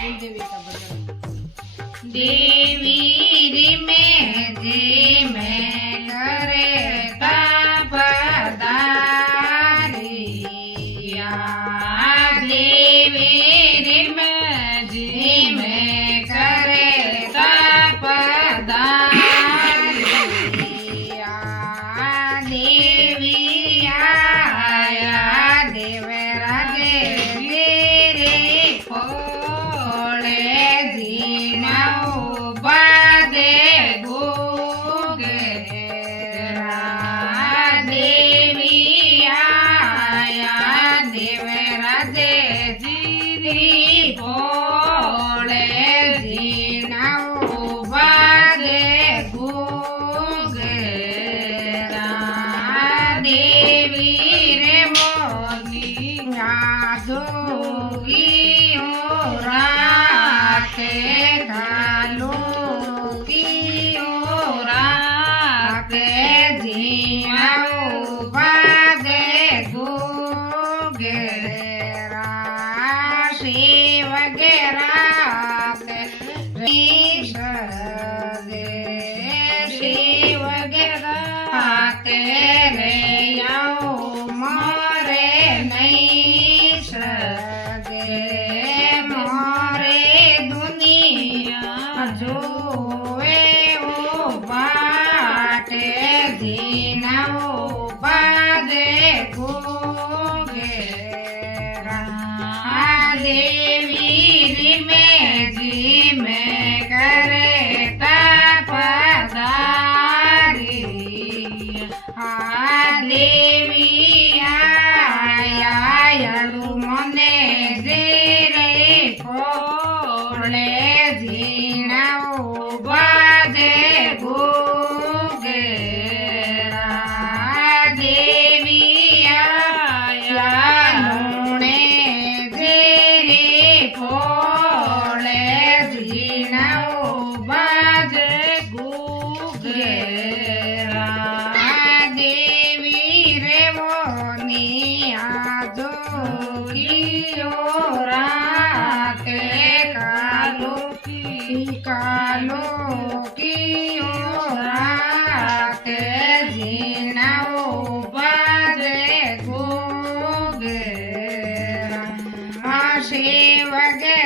कुलदेवी का भजन। देवी री में जी में करे पधारिया देवी री में जी में करे पधारिया देवी आया देवरा देवी रे खोले जीना बादे गोगेरा देवी आया देवरा दे जीरी खोले जीना बादे गोगेरा देवी रे मोनी जोगी राते घालो की राते जियाओ बादे गोगेरा शिव गेरा शिव गेरा तेरे आओ मोरे नहीं सगे मोरे दुनिया जोए ओ बाटे दीनाओ बादे गोगेरा देवी री में जी में करे पधारी देवी आया यालू मने जेरे खोले जीनाओ बादे गोगेरा देवी आया लूणे जेरे खोले जीनाओ बादे गोगेरा देवी रे मोनी जोगियो राते कालो की राते जीनाओ बादे गोगेरा शिव गे